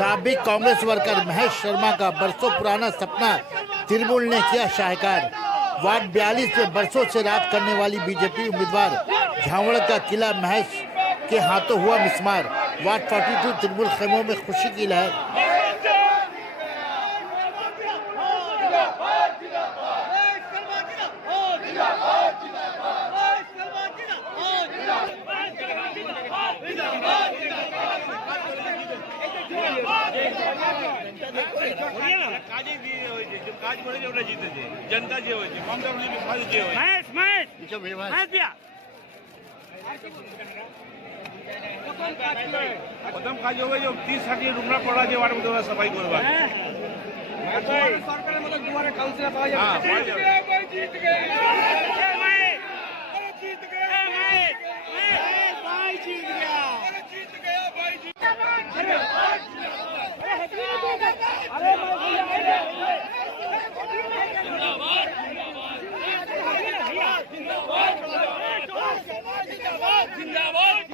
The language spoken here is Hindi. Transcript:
साबिक कांग्रेस वर्कर महेश शर्मा का बरसों पुराना सपना तृणमूल ने किया शाहकार। वार्ड 42 में बरसों से राज करने वाली बीजेपी उम्मीदवार झावड़ का किला महेश के हाथों हुआ मिसमार। वार्ड 42 तृणमूल खेमों में खुशी की लहर। जनता जे હોય છે મમતા બેનર્જી જે હોય પ્રથમ કાજ હોય જો 30-60 રૂમના પડા જે વાડ બધો સફાઈ કરવા સરકારે મતલબ दुआरे काउंसिलर पाया हां जीत गए जीत गए भाई जीत गया भाई जीत अरे जिंदाबाद